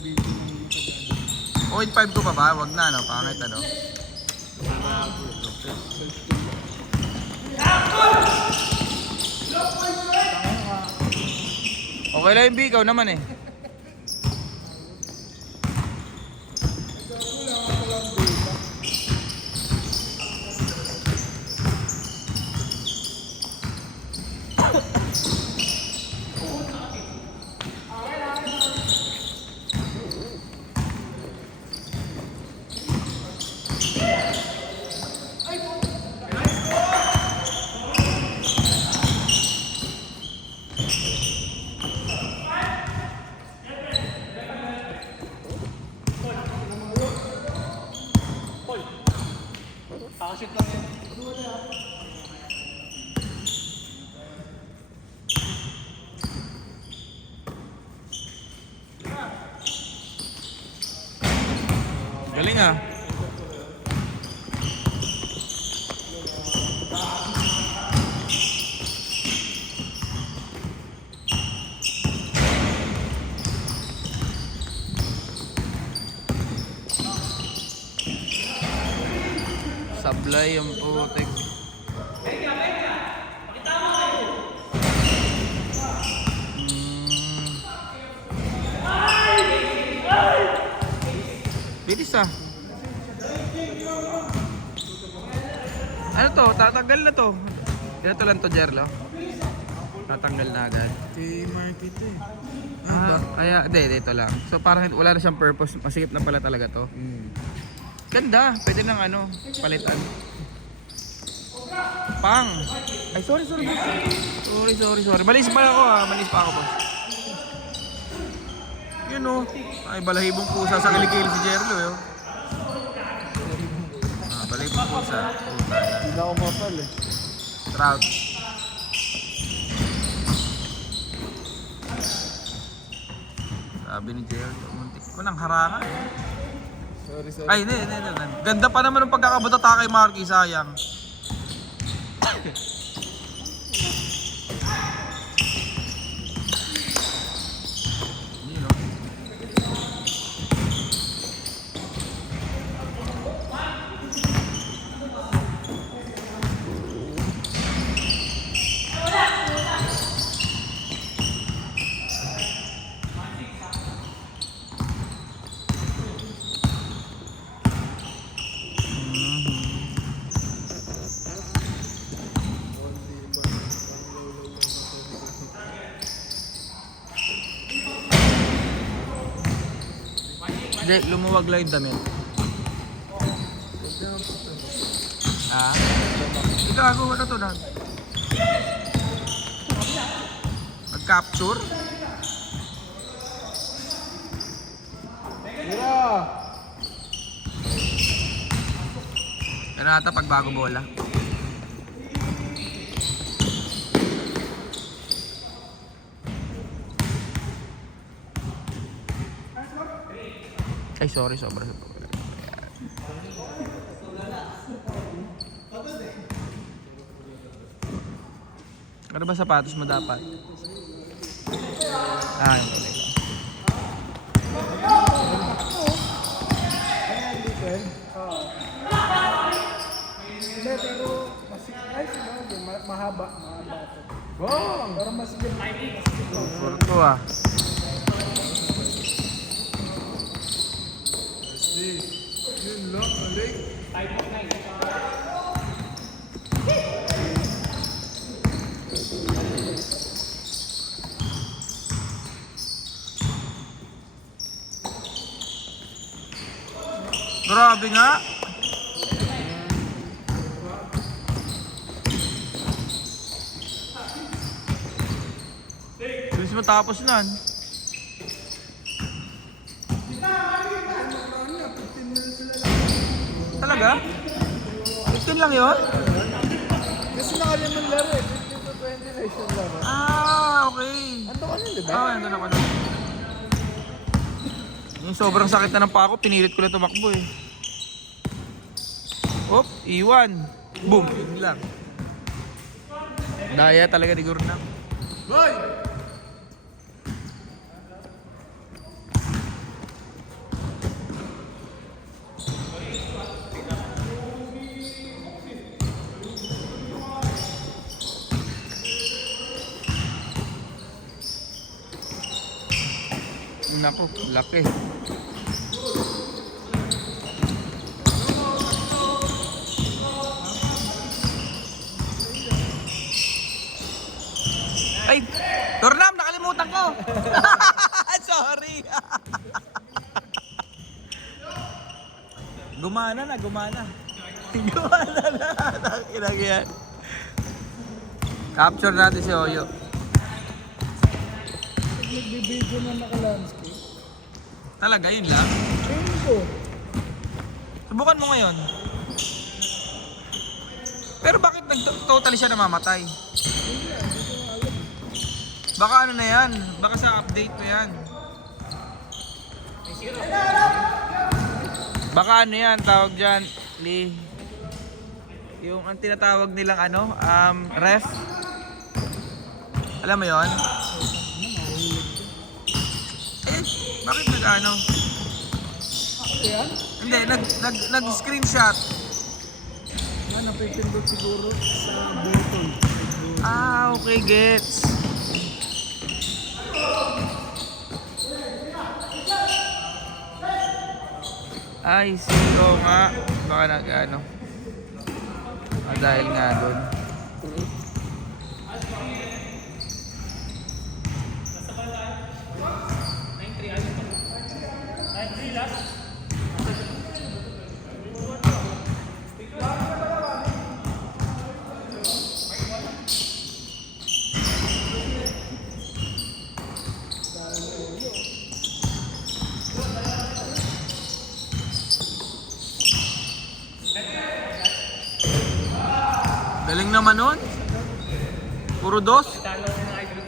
0.5 ko pa ba? Wag na, no? Pangit, ano? Okay lang yung bikaw naman eh. Nakashoot lang yun. Galing ah. Sablay yung putik. Bilis ah. Ano to? Tatanggal na to. Ganito lang to, Jerlo. Tatanggal na agad. Si Mark ito eh. Kaya, dito lang. So parang wala na siyang purpose. Masikip na pala talaga to. Ganda. Pwede nang ano, palitan. Pang! Ay, sorry. Sorry. Malis pa ako Malis pa ako, boss. Yun o. Ay, balahibong pusa sa kilikili si Jerlo eh. Balahibong pusa. Hindi na ako mapal eh. Trout. Sabi ni Jerlo, muntik ko nang harangan. Sorry. Ay, hindi. Ganda pa naman ng pagkakabuta kay Marky, sayang. Hindi, no? Hindi, lumuwag lang yung damit. Gago, ano to na? Mag-capture? Tira! Ano ata pag bago bola? Ay, sorry, sobra. Ano ba sapatos mo dapat? Yung pala ito. Hindi, pero mahaba ito. Wow! Pero masigil. Kurto ah. Yun lang, balik. Grabe nga. Bilis matapos nun. Talaga? 15 lang yun? Kasi nakalimang laro eh. 15 to 20 na isang laro. Okay. Ando ka nun, di ba? Nandun ako na. Yung sobrang sakit na ng pako, pinilit ko lang tumakbo eh. Op, iwan. Boom, yun lang. Daya talaga ni Gurnang. Boy! Naku, laki. Ay, Tornam, nakalimutan ko. Sorry. Gumana na, gumana. Gumana na. Nakinag yan. Capture natin si Oyo. Nagbibideo na naka-landscape. Talaga, yun lang. Tingin ko. Subukan mo ngayon. Pero bakit totally siya namamatay? Baka ano na yan? Baka sa update pa yan. Baka ano yan, tawag dyan, Lee. Yung ang tinatawag nilang ano, ref. Alam mo yon? Eh, bakit nag-ano? Yan? Hindi, nag-screenshot. Napipindot siguro sa button. Ah, okay, gets. Ay, sino nga. Baka nag-ano. Dahil nga doon. Galing naman nun. Puro dos. Talo ko ng idol